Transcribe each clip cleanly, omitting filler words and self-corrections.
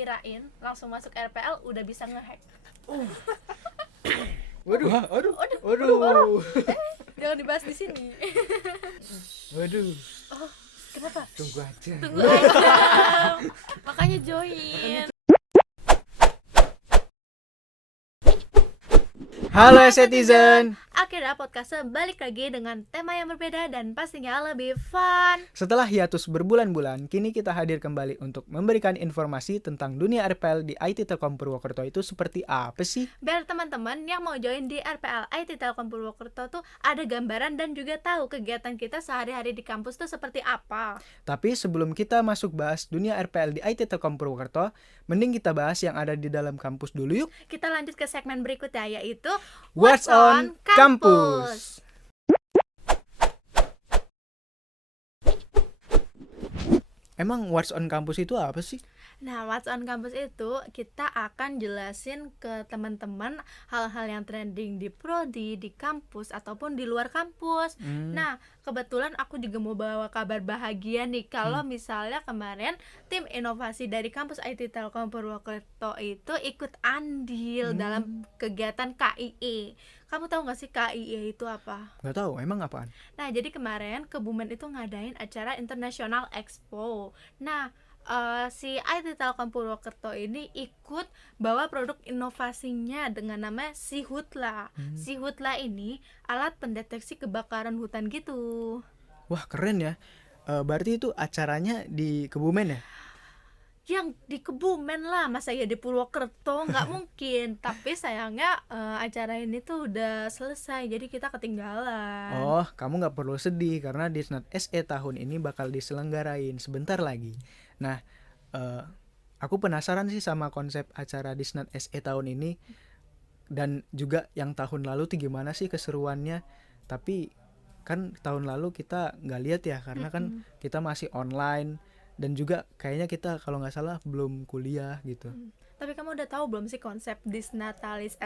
kirain langsung masuk RPL udah bisa ngehack. Waduh. Jangan dibahas di sini. Waduh. Kenapa? Tunggu aja. Tunggu aja. Makanya join. Halo Citizen. Akhirnya podcastnya balik lagi dengan tema yang berbeda dan pastinya lebih fun. Setelah hiatus berbulan-bulan, kini kita hadir kembali untuk memberikan informasi tentang dunia RPL di IT Telkom Purwokerto itu seperti apa sih? Biar teman-teman yang mau join di RPL IT Telkom Purwokerto tuh ada gambaran dan juga tahu kegiatan kita sehari-hari di kampus tuh seperti apa. Tapi sebelum kita masuk bahas dunia RPL di IT Telkom Purwokerto, mending kita bahas yang ada di dalam kampus dulu yuk. Kita lanjut ke segmen berikutnya yaitu What's on Campus. Emang What's on Campus itu apa sih? Nah, What's on Campus itu kita akan jelasin ke teman-teman hal-hal yang trending di prodi, di kampus ataupun di luar kampus. Nah, kebetulan aku juga mau bawa kabar bahagia nih kalau misalnya kemarin tim inovasi dari kampus IT Telkom Purwokerto itu ikut andil dalam kegiatan KIE. Kamu tahu nggak sih KIE itu apa? Gak tahu, emang apaan? Nah, jadi kemarin Kebumen itu ngadain acara International Expo. Nah, si IT Telkom Purwokerto ini ikut bawa produk inovasinya dengan nama Sihutla. Sihutla ini alat pendeteksi kebakaran hutan gitu. Wah keren ya. Berarti itu acaranya di Kebumen ya? Yang di Kebumen lah, masa ya di Purwokerto, nggak mungkin. Tapi sayangnya acara ini tuh udah selesai, jadi kita ketinggalan. Oh, kamu nggak perlu sedih karena Disnat SE tahun ini bakal diselenggarain sebentar lagi. Nah, aku penasaran sih sama konsep acara Disnat SE tahun ini dan juga yang tahun lalu tuh gimana sih keseruannya. Tapi kan tahun lalu kita nggak lihat ya karena kan kita masih online dan juga kayaknya kita kalau nggak salah belum kuliah gitu. Tapi kamu udah tahu belum sih konsep Disnatalis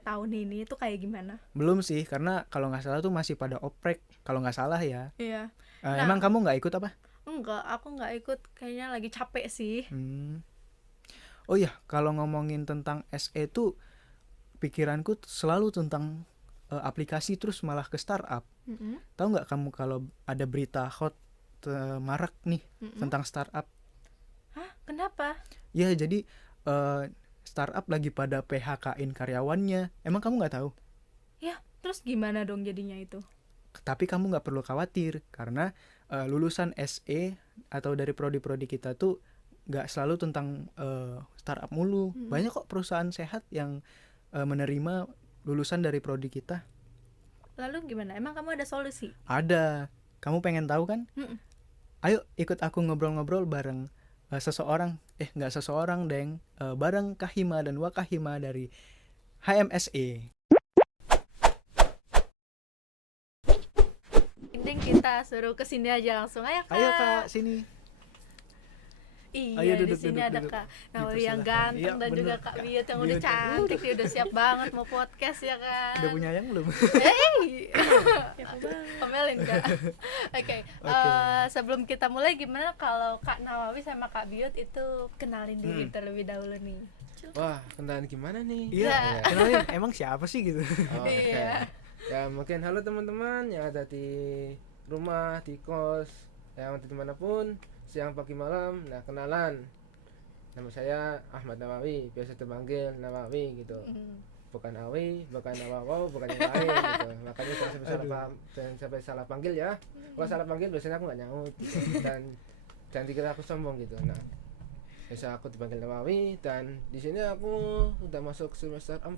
tahun ini tuh kayak gimana? Belum sih karena kalau nggak salah tuh masih pada oprek kalau nggak salah ya. Iya. Emang kamu nggak ikut apa? Enggak, aku nggak ikut, kayaknya lagi capek sih. Oh iya, kalau ngomongin tentang SE tuh pikiranku selalu tentang aplikasi terus malah ke startup. Tahu nggak kamu kalau ada berita hot marak nih tentang startup? Hah? Kenapa? Ya jadi startup lagi pada PHK-in karyawannya. Emang kamu nggak tahu? Ya, terus gimana dong jadinya itu? Tapi kamu nggak perlu khawatir karena lulusan SE atau dari prodi-prodi kita tuh nggak selalu tentang startup mulu. Banyak kok perusahaan sehat yang menerima lulusan dari prodi kita. Lalu gimana? Emang kamu ada solusi? Ada. Kamu pengen tahu kan? Ayo ikut aku ngobrol-ngobrol bareng seseorang. Nggak seseorang deng. Bareng Kahima dan Wakahima dari HMSE. Mending kita suruh kesini aja langsung. Ayo Kak. Ayo Kak, sini. Iya, Ayo, di duduk, sini duduk, ada duduk. Kak Nawawi yang Dipersilahkan. ganteng Iya, dan bener. juga Kak Biut yang udah Biut. cantik. Dia udah siap banget mau podcast ya kan. Udah punya yang belum? Omelin Kak. Oke. Sebelum kita mulai, gimana kalau Kak Nawawi sama Kak Biut itu kenalin diri terlebih dahulu nih? Wah, kenalan gimana nih? Iya, kenalin emang siapa sih gitu? Oh, oke. Iya. Ya mungkin halo teman-teman yang ada di rumah, di kos, yang ada dimanapun, siang, pagi, malam. Nah, kenalan. Nama saya Ahmad Nawawi, biasa dipanggil Nawawi gitu. Bukan Awi, bukan Nawawo, bukan yang lain gitu. Makanya jangan sampai salah panggil ya. Kalau salah panggil biasanya aku nggak nyaut gitu. Dan jangan dikira aku sombong gitu. Nah, biasa aku dipanggil Nawawi dan di sini aku udah masuk semester 4.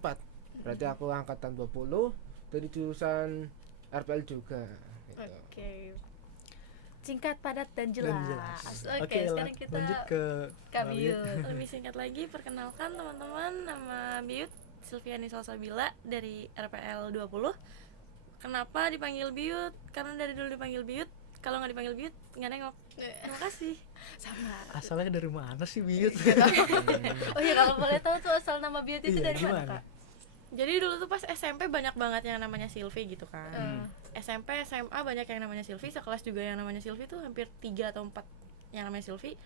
Berarti aku angkatan 20 dari jurusan RPL juga gitu. Oke. Singkat, padat dan jelas. Oke, sekarang kita lanjut ke Kak Mbak Biut. Lebih singkat lagi, perkenalkan teman-teman, nama Biut Silviani Salsabila dari RPL 20. Kenapa dipanggil Biut? Karena dari dulu dipanggil Biut. Kalau nggak dipanggil Biut, nggak nengok. Terima kasih. Sama. Asalnya dari mana sih Biut? Oh iya, kalau boleh tahu tuh asal nama Biut itu Iya, dari mana, gimana? Kak? Jadi dulu tuh pas SMP banyak banget yang namanya Silvi gitu kan. SMP, SMA banyak yang namanya Silvi, sekelas juga yang namanya Silvi tuh hampir 3 atau 4 yang namanya Silvi.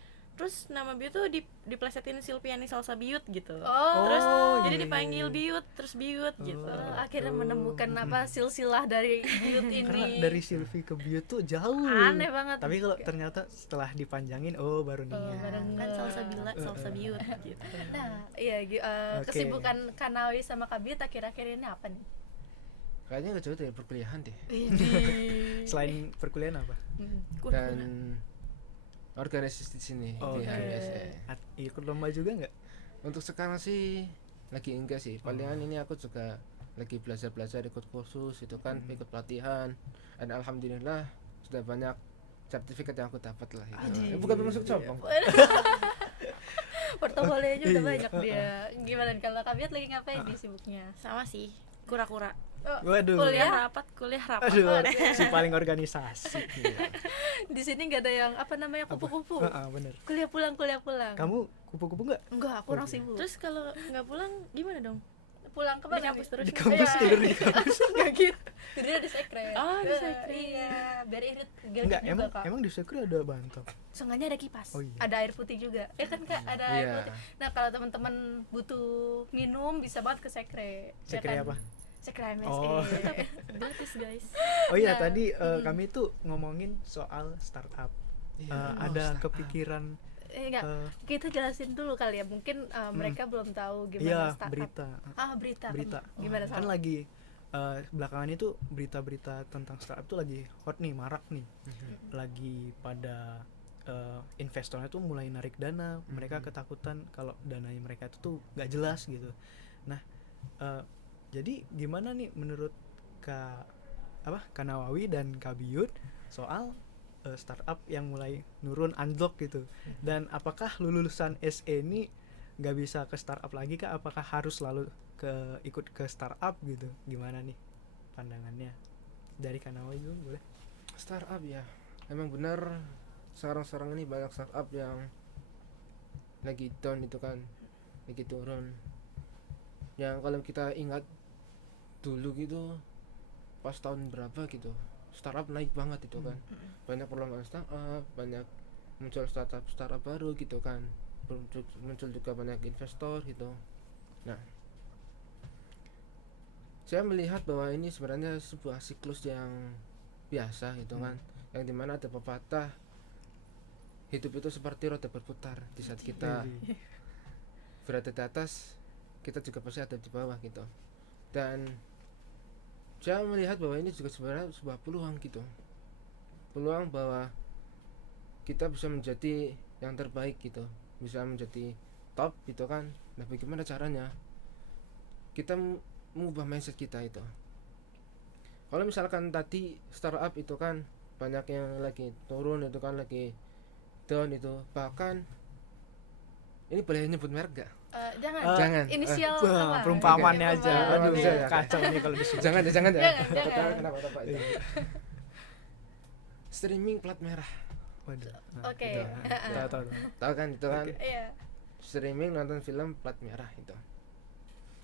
terus nama Biut tuh diplesetin Silviani Salsa Biut gitu. Oh, Terus jadi iya, dipanggil iya. Biut, terus Biut gitu. akhirnya menemukan apa silsilah dari Biut Karena ini. dari Sylvie ke Biut tuh jauh. Aneh banget. Tapi kalau ternyata setelah dipanjangin baru nih. baru Kan Salsa Bila, Salsa Biut gitu. Nah, iya Oke. kesibukan Kanawi sama Kabit akhir-akhir ini apa nih? Kayaknya nggak jauh dari perkuliahan deh. Selain perkuliahan apa? Dan organisasi di sini Oke. di HMSE. Ikut lomba juga nggak? Untuk sekarang sih lagi enggak sih. Palingan ini aku juga lagi belajar ikut kursus itu kan, ikut pelatihan. Dan alhamdulillah sudah banyak sertifikat yang aku dapat lah itu. Bukan bermaksud sombong. Portofolionya udah banyak dia. Gimana nih, kalau Kabit lagi ngapain nih sibuknya? Sama sih, kura-kura. Waduh. Kuliah rapat. Aduh, si paling organisasi. Di sini nggak ada yang apa namanya kupu-kupu. Bener. Kuliah pulang. Kamu kupu-kupu nggak? Enggak, aku orang sibuk. Terus kalau nggak pulang gimana dong? pulang ke Di mana? kampus terus. Di kampus, tidur di kampus. Enggak gitu. Tidurnya di sekret. Oh, di sekret. Iya, biar irit Enggak, juga, Kak. emang di sekre ada bantal. Seenggaknya ada kipas. Oh, iya. Ada air putih juga. Ya kan Kak, ada air Iya. putih. Nah, kalau teman-teman butuh minum bisa banget ke sekre. Sekre apa? Sekre MSE. Oh. Gratis guys. Oh iya, Nah, tadi kami tuh ngomongin soal startup. Ada startup. kepikiran Enggak, kita jelasin dulu kali ya. Mungkin mereka belum tahu iya, gimana startup. berita. Berita. Gimana Kan Sal? lagi belakangan itu berita-berita tentang startup tuh lagi hot nih, marak nih. Lagi pada investornya tuh mulai narik dana, mereka ketakutan kalau dananya mereka itu tuh nggak jelas gitu. Nah, jadi gimana nih menurut Kak Nawawi dan Kak Biyut soal startup yang mulai nurun unlock gitu, dan apakah lulusan SE ini nggak bisa ke startup lagi Kak? Apakah harus selalu ikut ke startup gitu? Gimana nih pandangannya dari Kak Nawawi dulu, boleh? Startup ya, emang benar sekarang ini banyak startup yang lagi down itu kan, lagi turun. Yang kalau kita ingat dulu gitu, pas tahun berapa gitu, startup naik banget itu kan. Banyak perlombaan startup, banyak muncul startup baru gitu kan, muncul juga banyak investor gitu. Nah, saya melihat bahwa ini sebenarnya sebuah siklus yang biasa gitu kan, yang dimana ada pepatah, hidup itu seperti roda berputar. Di saat kita berada di atas, kita juga pasti ada di bawah gitu. Dan saya melihat bahwa ini juga sebenarnya sebuah peluang gitu, peluang bahwa kita bisa menjadi yang terbaik gitu, bisa menjadi top gitu kan. Nah, bagaimana caranya kita mengubah mindset kita itu? Kalau misalkan tadi startup itu kan banyak yang lagi turun itu kan, lagi down itu, bahkan ini boleh nyebut merek gak? Jangan. Inisial apa? Perumpamannya Oke, aja. perumpamaan. Aduh, Bisa ya, Kak? kacau nih kalau disebut. Jangan ya. Jangan. Kenapa itu? Streaming plat merah, Waduh. Oke. Tahu. tahu kan itu kan? Iya. Streaming nonton film plat merah itu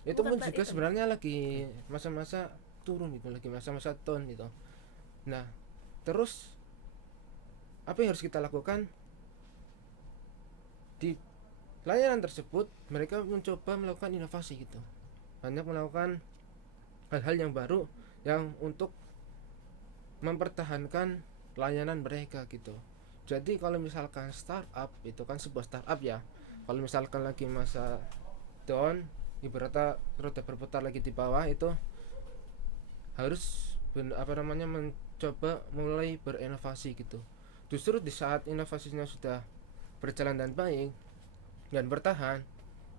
Bukan pun plat juga hitam. sebenarnya lagi masa-masa turun gitu, lagi masa-masa down gitu. Nah, terus apa yang harus kita lakukan? Di layanan tersebut mereka mencoba melakukan inovasi gitu, banyak melakukan hal-hal yang baru yang untuk mempertahankan layanan mereka gitu. Jadi kalau misalkan startup itu kan sebuah startup ya, kalau misalkan lagi masa down, ibaratnya roda berputar lagi di bawah, itu harus mencoba mulai berinovasi gitu. Justru di saat inovasinya sudah berjalan dan baik dan bertahan,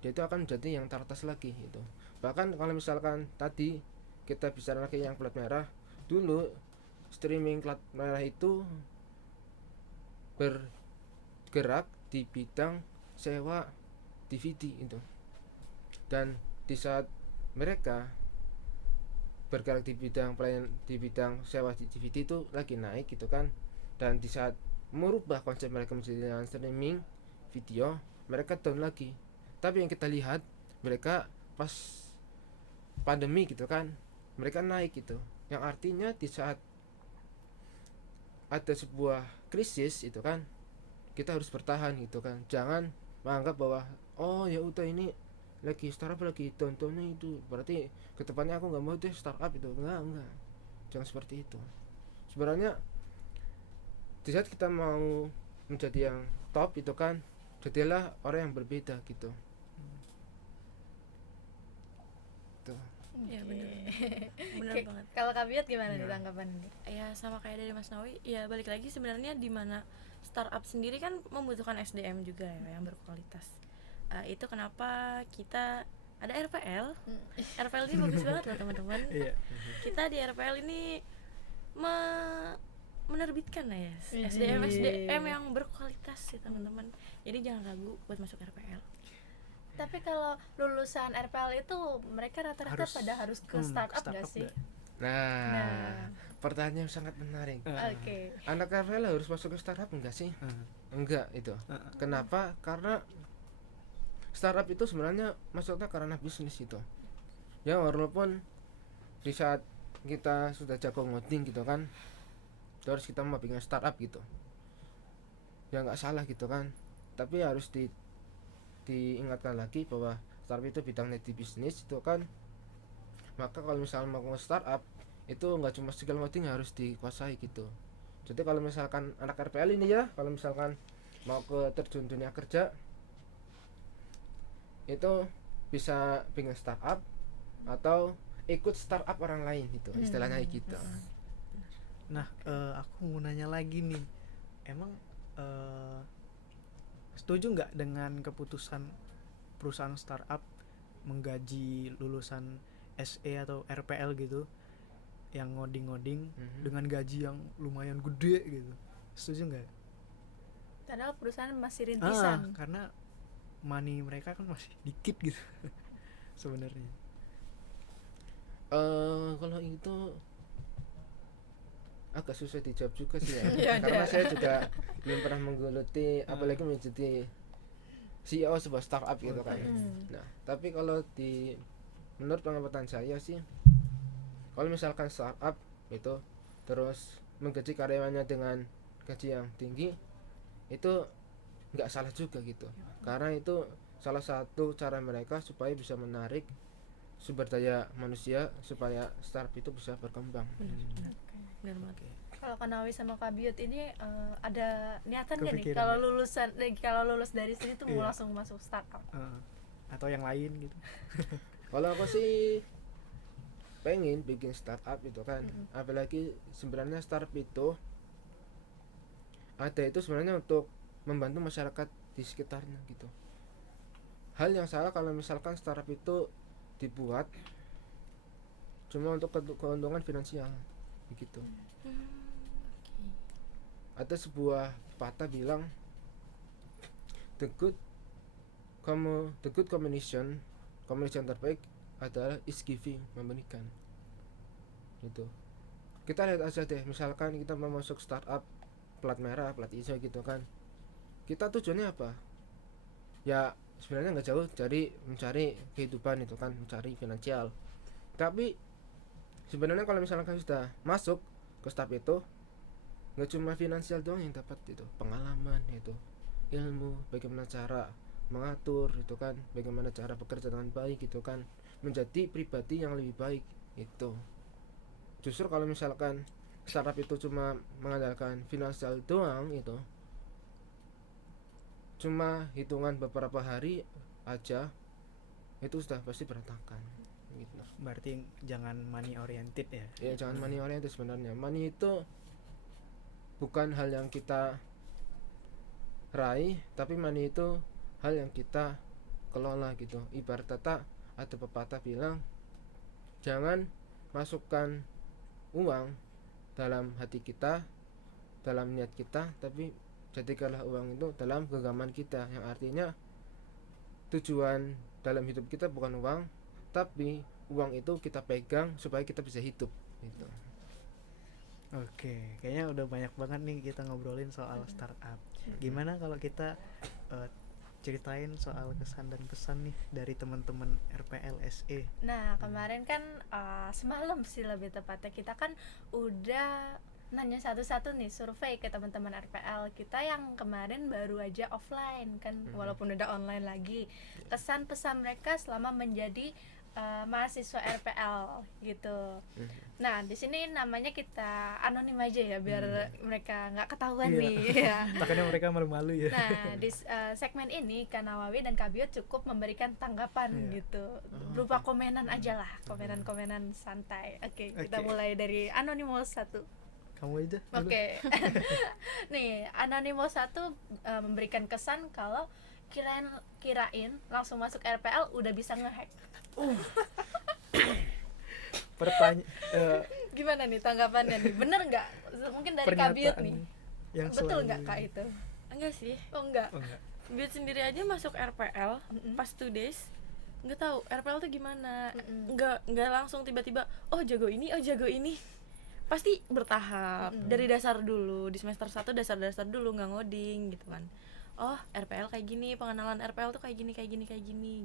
dia itu akan menjadi yang teratas lagi gitu. Bahkan kalau misalkan tadi kita bicara lagi yang plat merah, dulu streaming plat merah itu bergerak di bidang sewa DVD itu. Dan di saat mereka bergerak di bidang sewa DVD itu lagi naik gitu kan, dan di saat merubah konsep mereka menjadi streaming video, mereka down lagi. Tapi yang kita lihat, mereka pas pandemi gitu kan, mereka naik gitu. Yang artinya di saat ada sebuah krisis itu kan, kita harus bertahan gitu kan. Jangan menganggap bahwa oh ya udah ini lagi startup lagi tontonnya itu berarti kedepannya aku nggak mau deh startup itu. Enggak, jangan seperti itu. Sebenarnya di saat kita mau menjadi yang top itu kan, jadilah orang yang berbeda gitu. Tuh. Ya bener Oke, banget. kalau Kak Biyut gimana nih Gimana? tanggapan ini? Ya sama kayak dari Mas Nawi, ya balik lagi sebenarnya di mana startup sendiri kan membutuhkan SDM juga ya yang berkualitas. Itu kenapa kita ada RPL. RPL ini bagus banget loh teman-teman. Iya. Kita di RPL ini menerbitkan ya Widih. SDM yang berkualitas sih teman-teman. Jadi jangan ragu buat masuk RPL. Tapi kalau lulusan RPL itu mereka rata-rata pada harus ke startup nggak sih? nggak? Nah, Nah. pertanyaan yang sangat menarik. Oke. Anak RPL harus masuk ke startup enggak sih? Enggak itu. Kenapa? Karena startup itu sebenarnya masuknya karena bisnis itu. Ya walaupun di saat kita sudah jago ngoding gitu kan, terus kita mau bikin startup gitu, ya nggak salah gitu kan. Tapi harus diingatkan lagi bahwa startup itu bidangnya di bisnis itu kan. Maka kalau misalnya mau startup itu nggak cuma skill ngoding harus dikuasai gitu. Jadi kalau misalkan anak RPL ini ya, kalau misalkan mau ke terjun dunia kerja itu bisa bikin startup atau ikut startup orang lain itu istilahnya gitu. Nah, aku mau nanya lagi nih, emang setuju nggak dengan keputusan perusahaan startup menggaji lulusan SE atau RPL gitu yang ngoding-ngoding dengan gaji yang lumayan gede gitu? Setuju nggak? Padahal perusahaan masih rintisan. Karena money mereka kan masih dikit gitu sebenarnya. Kalau itu agak susah dijawab juga sih ya. Iya, Karena iya. saya juga belum pernah menggeluti apalagi menjadi CEO sebuah startup gitu kan. Nah, tapi kalau menurut pengamatan saya sih, kalau misalkan startup itu terus menggaji karyawannya dengan gaji yang tinggi, itu nggak salah juga gitu. Karena itu salah satu cara mereka supaya bisa menarik sumber daya manusia supaya startup itu bisa berkembang. Benar banget. Kalau Kanawi sama Kak Biyut ini ada niatan gak nih Kepikiran kalau nggak? kalau lulus dari sini tuh mau Iya. langsung masuk startup? Atau yang lain gitu? Kalau aku sih pengen bikin startup itu kan, apalagi sebenarnya startup itu ada itu sebenarnya untuk membantu masyarakat di sekitarnya gitu. Hal yang salah kalau misalkan startup itu dibuat cuma untuk keuntungan finansial begitu. Ada sebuah patah bilang the good combination terbaik adalah is giving, memberikan gitu. Kita lihat aja deh, misalkan kita mau masuk startup plat merah, plat hijau gitu kan, kita tujuannya apa? Ya sebenarnya nggak jauh dari mencari kehidupan itu kan, mencari finansial. Tapi sebenarnya kalau misalkan sudah masuk ke startup itu, nggak cuma finansial doang yang dapat itu, pengalaman itu, ilmu, bagaimana cara mengatur itu kan, bagaimana cara bekerja dengan baik itu kan, menjadi pribadi yang lebih baik itu. Justru kalau misalkan startup itu cuma mengandalkan finansial doang itu, cuma hitungan beberapa hari aja itu sudah pasti berantakan gitu. Berarti jangan money oriented ya? Ya jangan money oriented sebenarnya. Money itu bukan hal yang kita raih, tapi money itu hal yang kita kelola gitu. Ibarat kata ada pepatah bilang, jangan masukkan uang dalam hati kita, dalam niat kita, tapi jadikanlah uang itu dalam genggaman kita, yang artinya tujuan dalam hidup kita bukan uang, tapi uang itu kita pegang supaya kita bisa hidup gitu. Oke, kayaknya udah banyak banget nih kita ngobrolin soal startup. Gimana kalau kita ceritain soal kesan dan pesan nih dari teman-teman RPL SE? Nah kemarin kan semalam sih lebih tepatnya kita kan udah nanya satu-satu nih, survei ke teman-teman RPL kita yang kemarin baru aja offline kan, walaupun udah online lagi. Kesan pesan mereka selama menjadi mahasiswa RPL gitu. Nah, di sini namanya kita anonim aja ya biar mereka nggak ketahuan Iya. nih ya. Makanya mereka malu-malu ya. Nah, di segmen ini Kak Nawawi dan Kak Biot cukup memberikan tanggapan Iya. gitu. Berupa komenan aja lah, komenan-komenan santai. Oke, kita Oke. mulai dari Anonymous 1. Kamu aja dulu. Oke. Nih, Anonymous 1 memberikan kesan kalau kirain langsung masuk RPL udah bisa ngehack. Gimana nih tanggapannya nih? Bener nggak? Mungkin dari Kak Biot nih. yang Betul selalu- nggak Kak itu? Enggak sih, Oh enggak. Oh, enggak. Biut sendiri aja masuk RPL pas 2 days nggak tahu RPL tuh gimana. Nggak langsung tiba-tiba oh jago ini pasti bertahap dari dasar dulu. Di semester 1 dasar-dasar dulu, nggak ngoding gitu kan. Oh RPL kayak gini, pengenalan RPL tuh kayak gini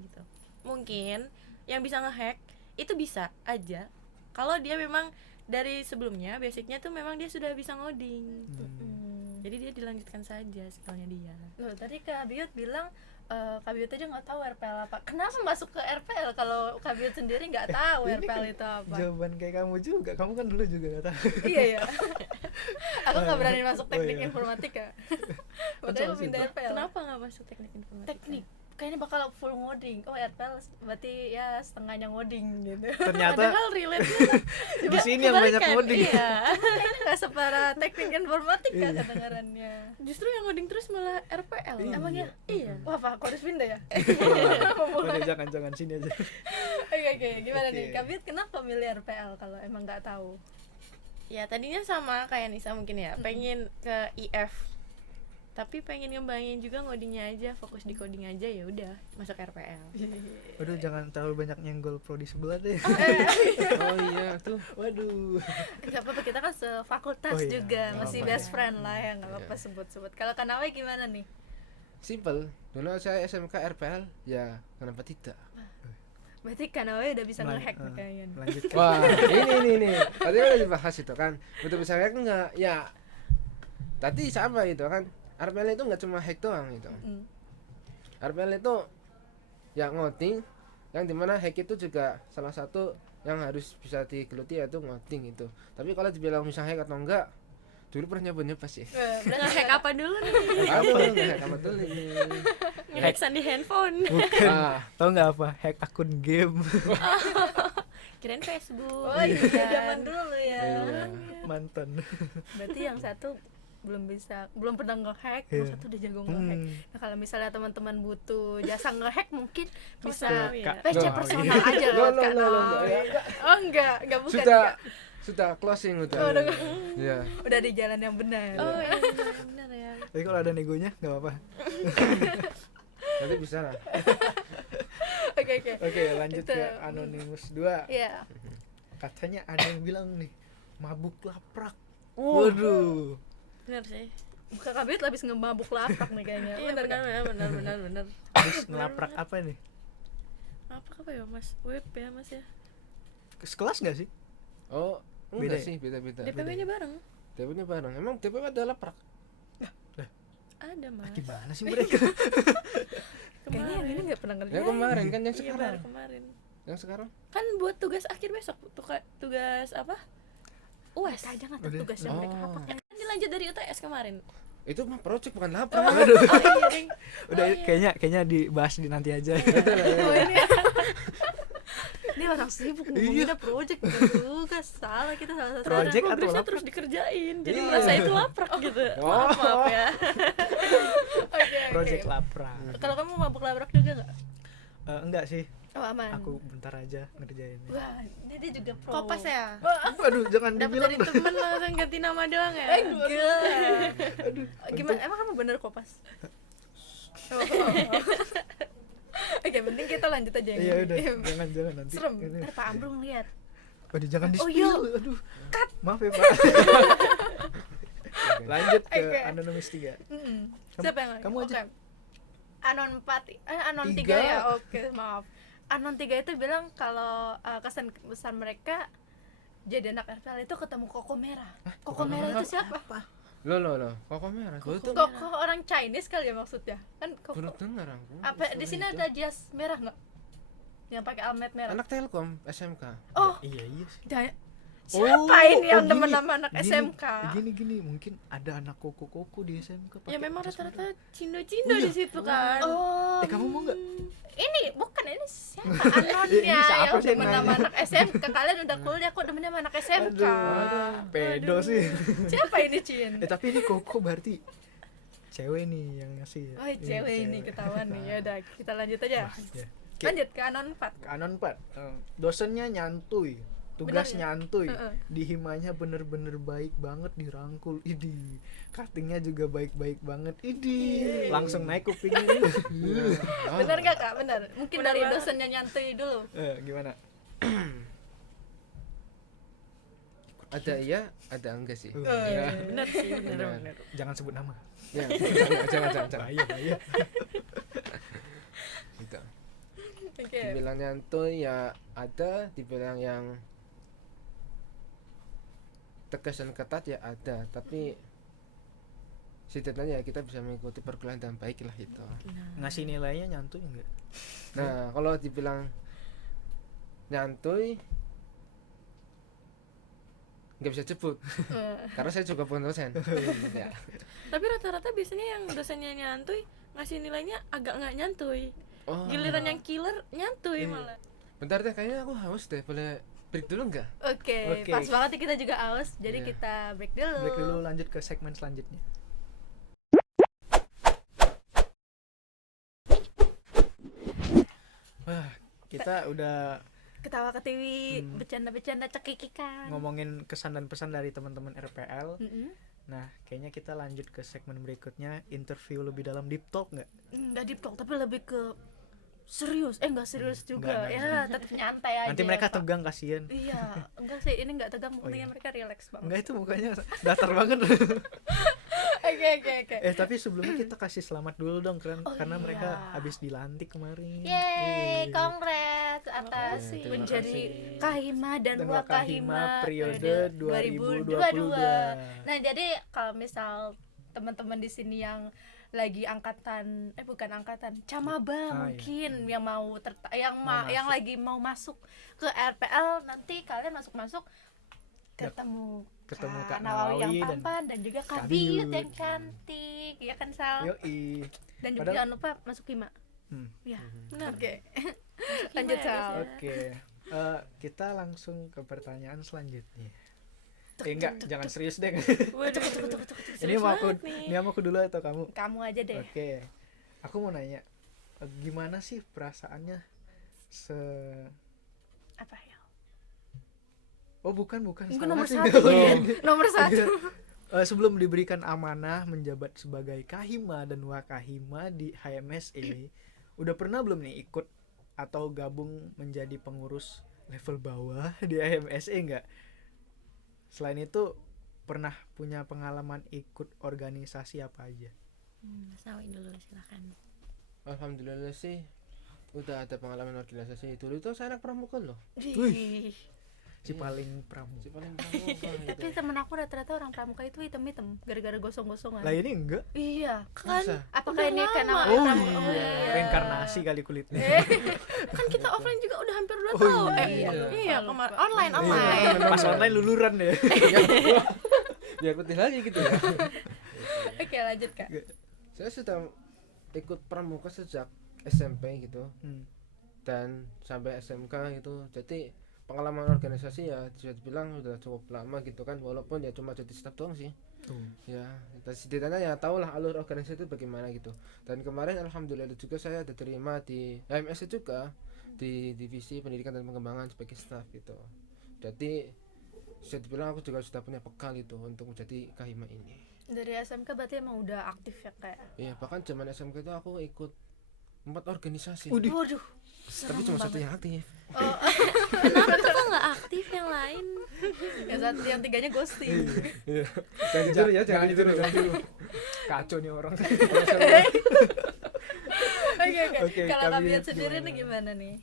gitu. Mungkin yang bisa ngehack itu bisa aja kalau dia memang dari sebelumnya basicnya tuh memang dia sudah bisa ngoding. Jadi dia dilanjutkan saja skillnya dia. Loh, tadi Kak Biot bilang Kak Biot aja nggak tahu RPL apa. Kenapa masuk ke RPL kalau Kak Biot sendiri nggak tahu Ini RPL kan itu apa? Jawaban kayak kamu juga. Kamu kan dulu juga gak tahu. Iya ya. Aku nggak berani masuk Oh, teknik iya. informatika. Makanya Masuk pindah situ. RPL. Kenapa nggak masuk teknik informatika? Teknik. Kayaknya bakal full ngoding. Oh RPL berarti ya setengahnya ngoding gitu. Ternyata Padahal relate-nya di sini yang banyak kebalikan. ngoding. Iya. Ini nggak separah teknik informatika Iya. kedengarannya. Justru yang ngoding terus malah RPL. Iya. Emangnya? Iya. Wah Pak, aku harus pindah ya? Udah jangan sini aja. Oke, gimana Oke. nih? Kak Biot kenapa milih RPL kalau emang nggak tahu? Ya tadinya sama kayak Nisa mungkin ya, pengen ke IF. Tapi pengen ngembangin juga ngodingnya aja, fokus di coding aja, ya udah masuk RPL. Waduh, jangan terlalu banyak nyenggol pro di sebelah deh. Oh iya tuh. Waduh. Nggak apa-apa, kita kan sefakultas Oh iya, juga, nggak masih apa-apa best ya. friend lah ya, nggak apa-apa Iya. sebut-sebut. Kalau Kak Nawawi gimana nih? Simple. Dulu saya SMK RPL, ya kenapa tidak? Berarti Kak Nawawi udah bisa Lan- ngehack nih kayaknya nih. Lanjut. Wah, ini. Tadi udah dibahas itu kan. Betul bisa hack enggak? Ya. Tadi sama itu kan. RPL itu enggak cuma hack doang itu. Mm. RPL itu ya ngoding, yang dimana hack itu juga salah satu yang harus bisa digeluti yaitu ngoding itu. Tapi kalau dibilang bisa hack atau enggak, dulu pernah nyoba sih. Berarti Ngehack apa dulu nih? Aduh, ngehack apa tuh ini? Ngehack di handphone. Bukan. Ah, Tahu nggak apa? Hack akun game. Kirain Facebook. oh iya, gitu kan. zaman dulu ya. iya. Mantan. Berarti yang satu belum pernah ngehack, yang Iya. satu udah jago ngehack. Nah, kalau misalnya teman-teman butuh jasa ngehack mungkin bisa Nawawi ya? PC Nawawi. personal aja Loh, loh Kak loh, Nawawi. ya. Oh enggak bukan. Sudah closing udah. Oh, udah. Iya. Udah di jalan yang benar. Oh iya benar ya. Tapi kalau ada negonya nggak apa-apa. Nanti bisa lah. Oke. Oke, lanjut Itu. ke Anonymous 2. Iya. Katanya ada yang bilang nih, mabuk laprak. Oh. Waduh. Benar sih. Kak Kabit habis ngemabuk lapak nih kayaknya. Iya Bener kan? benar. Terus ngelaprak apa nih? Apa ya Mas? Web ya Mas ya. Sekelas nggak sih? Oh, Beda enggak ya? sih, beda-beda. DPW-nya bareng. DPW-nya bareng. Emang DPW adalah prak. Ada Mas. Gimana sih mereka? Kayaknya yang ini nggak pernah Ya ngerjain. kemarin kan yang Iya sekarang. baru kemarin. Yang sekarang? Kan buat tugas akhir besok tugas apa? UAS. Kita aja nggak tahu Udah. tugasnya mereka apa. Kan dilanjut dari UTS kemarin. Itu mah project bukan laprak. Oh iya ding. Udah kayaknya dibahas di nanti aja. Oh, ini orang sibuk ngomonginnya project tugas. Salah kita salah satu. Project atau Progresnya laprak? terus dikerjain. Jadi Iya. merasa itu laprak gitu. Oh. Maaf ya. Oke. Project laprak. Kalau kamu mabuk labrak juga nggak? Enggak sih. Oh aman. Aku bentar aja ngerjainnya. Wah, ini dia juga pro. Kopas ya. Waduh, jangan Dapat dibilang. dari temen langsung ganti nama doang ya. Enggak. Gimana? Emang kamu bener kopas? Oke, penting kita lanjut aja yang Iya ini. udah, jangan nanti. Serem. Ini. Ntar Pak Ambrung lihat. Waduh, jangan di Oh, iya. Aduh. Maaf ya, Pak. Lanjut ke Oke. Anonymous 3. Siapa yang lagi? kamu aja. Oke. Anon 4 Anon 3 Tiga. ya. Oke, maaf. Anon 3 itu bilang kalau kesan besar mereka jadi anak RPL itu ketemu Koko Merah. Koko Merah itu siapa? Loh, koko merah. Gue tuh Koko orang Chinese kali ya maksudnya. Kan baru Koko. dengar aku. Apa di sini istilah ada itu. jas merah nggak? Yang pakai almet merah. Anak Telkom SMK. Oh, Iya sih. siapa ini yang gini, demen sama anak gini, SMK? Gini mungkin ada anak koko di SMK Ya pakai memang jas merah. rata-rata cindo-cindo di situ kan. Oh, Kamu mau nggak? ini bukan ini siapa anonnya siapa yang sih yang demen sama nanya? anak SMK? Kalian udah kuliah kok demen sama anak SMK? Pedo sih. Siapa ini Cin? Tapi ini koko berarti cewek nih yang ngasih ya. Oh cewek ini ketahuan nih. Ya udah kita lanjut aja. Ya. Lanjut ke anon 4. Kanon 4. Dosennya nyantuy. Tugas Bener ya? nyantuy. Heeh. Di himanya bener-bener baik banget dirangkul. Idi. Cuttingnya juga baik-baik banget. Idi. Langsung naik kupingnya. Bener gak kak? Bener. Mungkin Bener dari banget. dosennya nyantuy dulu. Gimana? Ada iya, ada enggak sih. Iya. Bener sih, bener. Jangan sebut nama. Ya, jangan. Bahaya. Gitu. Oke. Dibilang nyantuy ya ada, dibilang yang tegas dan ketat ya ada, tapi setidaknya ya kita bisa mengikuti perkuliahan dengan baik lah itu. Ngasih nilainya nyantuy enggak? Nah, kalau dibilang nyantuy nggak bisa sebut karena saya juga bukan dosen. Ya. Tapi rata-rata biasanya yang dosennya nyantuy ngasih nilainya agak nggak nyantuy. Oh, Giliran yang killer nyantuy malah. bentar deh, kayaknya aku haus deh, boleh break dulu nggak? Oke, Oke. pas banget nih kita juga aus. Jadi Iya. kita break dulu. Break dulu, lanjut ke segmen selanjutnya. Wah, kita udah Ketawa ke TV, bercanda-bercanda cekikikan. ngomongin kesan dan pesan dari teman-teman RPL. Mm-mm. Nah, kayaknya kita lanjut ke segmen berikutnya, interview lebih dalam, deep talk nggak? Nggak deep talk, tapi lebih ke serius. Enggak serius juga. Enggak. Ya, tetap nyantai aja. Nanti mereka Pak. tegang, kasihan. Iya, enggak sih, ini enggak tegang, Oh, buktinya iya. mereka relax banget. Enggak, itu mukanya datar banget. Oke. Tapi sebelumnya kita kasih selamat dulu dong, Oh, karena iya. mereka habis dilantik kemarin. Yeay, Yeay. congrats atas kasih. menjadi Terima kasih. Kahima dan Dan Wakahima Wakahima periode 2022. Nah, jadi kalau misal teman-teman di sini yang lagi angkatan bukan angkatan Camaba mungkin yang mau yang lagi mau masuk ke RPL, nanti kalian masuk ketemu Kak Kak Nawawi yang Nawawi dan tampan dan juga Kak Kak Biyut Biyut. yang cantik, ya kan Sal? Yoi. Dan juga Padahal- jangan lupa masuk Hima. Hmm. Ya, Benar. oke. Lanjut Hima ya, Sal. guys, Oke. Kita langsung ke pertanyaan selanjutnya. Enggak, jangan serius deh. Waduh, Ini mau aku, banget nih. ini mau aku dulu atau kamu? Kamu aja deh. Oke. Aku mau nanya, gimana sih perasaannya Apa ya? Oh, bukan Bukan salah nomor sih. 1 Oh. ya. Nomor 1. Sebelum diberikan amanah menjabat sebagai Kahima dan Wakahima di HMSE, udah pernah belum nih ikut atau gabung menjadi pengurus level bawah di HMSE enggak? Selain itu, pernah punya pengalaman ikut organisasi apa aja? Mas Nawawi dulu silakan. Alhamdulillah sih udah ada pengalaman organisasi. Dulu itu saya anak pramuka loh, Ih, Si paling pramuka. si paling pramuka tapi gitu. temen aku rata-rata orang pramuka itu hitam-hitam gara-gara gosong-gosongan. Lah ini enggak? Iya, Kan Masa? apakah Udah ini lama. karena Oh pramuka? iya, reinkarnasi kali kulitnya. Kan kita offline juga udah hampir 2 Oh, tahun. iya. Iya, kemarin online. Iya, pas online luluran deh. Biar putih lagi gitu ya. Oke, lanjut Kak. Saya sudah ikut pramuka sejak SMP gitu Hmm. dan sampai SMK gitu. Jadi pengalaman organisasi ya bisa dibilang udah cukup lama gitu kan, walaupun ya cuma jadi staff doang sih. Ya, dan setidaknya ya tahulah alur organisasi itu bagaimana gitu. Dan kemarin alhamdulillah juga saya diterima di HMS juga di divisi pendidikan dan pengembangan sebagai staff gitu. Jadi bisa dibilang aku juga sudah punya bekal itu untuk menjadi Kahima ini. Dari SMK berarti emang udah aktif ya Kak? Iya, bahkan zaman SMK itu aku ikut 4 organisasi. Waduh, Tapi cuma satu yang aktif. Kenapa kok nggak aktif yang lain? yang tiganya ghosting. Iya. Jangan ditiru ya, jangan ditiru. Kacau nih orang. Oke. Oke, Kalau Kak Kak Biyut Biyut sendiri gimana? nih gimana nih?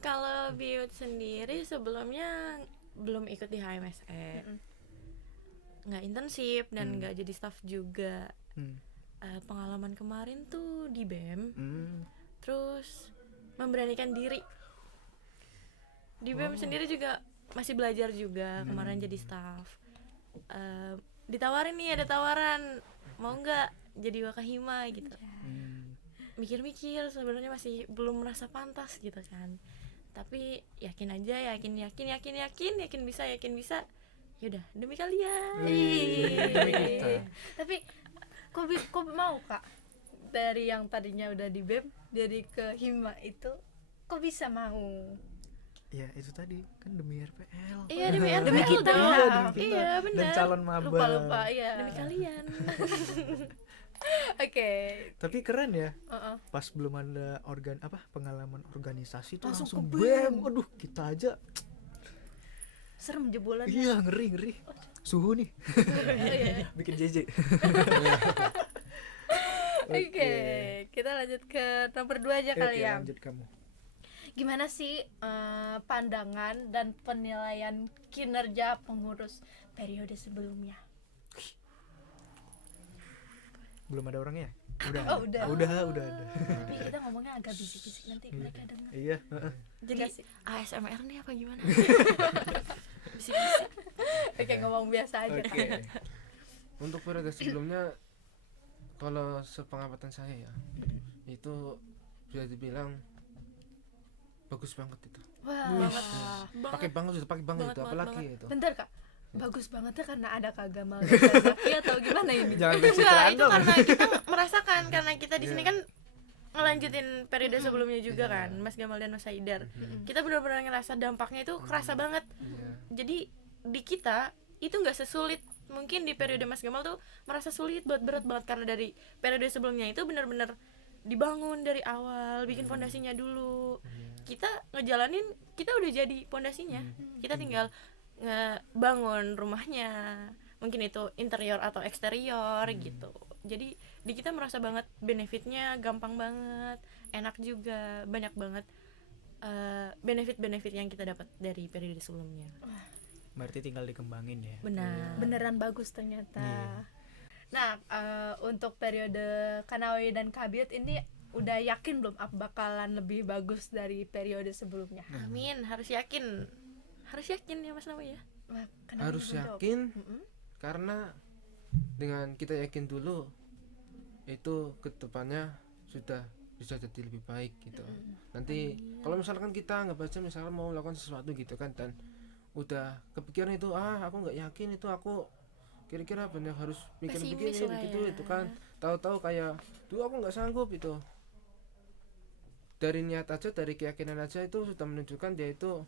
Kalau Biyut sendiri sebelumnya belum ikut di HMSE, Mm-mm. nggak internship dan nggak jadi staff juga. Hmm. Pengalaman kemarin tuh di BEM, Hmm. terus memberanikan diri di BEM sendiri juga masih belajar juga. Kemarin jadi staff, ditawarin nih, ada tawaran mau nggak jadi Wakahima gitu. Hmm. Mikir-mikir sebenarnya masih belum merasa pantas gitu kan, tapi yakin aja, yakin bisa. Yaudah, demi kalian. Demi kita. Tapi kok mau Kak dari yang tadinya udah di BEM jadi ke Hima itu kok bisa mau? Ya itu tadi kan demi RPL. Iya, demi RPL Demi kita. dong. Iya, demi kita. Iya, Dan benar. calon maba. Lupa ya. Demi kalian. Oke. Tapi keren ya. Heeh. Pas belum ada pengalaman organisasi tuh Langsung langsung ke BEM. BEM. Aduh, kita aja Serem jebolannya. iya ngeri. Suhu nih. Iya. Bikin JJ. Oke, kita lanjut ke nomor 2 aja kali Oke, ya. lanjut kamu. Gimana sih pandangan dan penilaian kinerja pengurus periode sebelumnya? Belum ada orangnya? Udah. Oh, udah. Udah ada. Tapi kita ngomongnya agak bisik-bisik nanti mereka dengar. Iya, Jadi Enggak sih. ASMR nih apa gimana? Bisik-bisik. Oke, ngomong biasa aja. Oke. Kak. Untuk periode sebelumnya, kalau sepengamatan saya ya, itu bisa dibilang bagus banget itu. Wah, Pakai banget Banget, itu, apalagi itu. bentar Kak. Bagus bangetnya karena ada Kak Gamal dan Kak Zaki atau gimana ini? Jangan Enggak, pencitraan itu dong. karena kita merasakan, karena kita di sini Iya. kan ngelanjutin periode sebelumnya juga Iya. kan, Mas Gamal dan Mas Haidar. Kita benar-benar ngerasa dampaknya itu kerasa banget. Iya. Jadi di kita itu nggak sesulit mungkin di periode Mas Gamal tuh merasa sulit, berat banget karena dari periode sebelumnya itu benar-benar dibangun dari awal, bikin fondasinya dulu. Kita ngejalanin, kita udah jadi fondasinya. Kita tinggal ngebangun rumahnya, mungkin itu interior atau eksterior gitu. Jadi di kita merasa banget benefitnya, gampang banget, enak juga, banyak banget benefit-benefit yang kita dapat dari periode sebelumnya. Berarti tinggal dikembangin ya. Benar. Beneran bagus ternyata. Iya. Nah, untuk periode Kanawi dan Kabiut ini udah yakin belum bakalan lebih bagus dari periode sebelumnya? Amin, harus yakin ya Mas Nawi ya. Wah, Kanawi Harus belum jawab. yakin, Mm-mm. karena dengan kita yakin dulu, itu kedepannya sudah bisa jadi lebih baik gitu. Nanti kalau misalkan kita nggak baca, misalkan mau melakukan sesuatu gitu kan, dan udah kepikiran itu, aku nggak yakin itu, aku kira-kira benar harus mikir Pesimis begini lah begitu ya. itu kan, tahu-tahu kayak tuh aku nggak sanggup itu. Dari niat aja, dari keyakinan aja itu sudah menunjukkan dia itu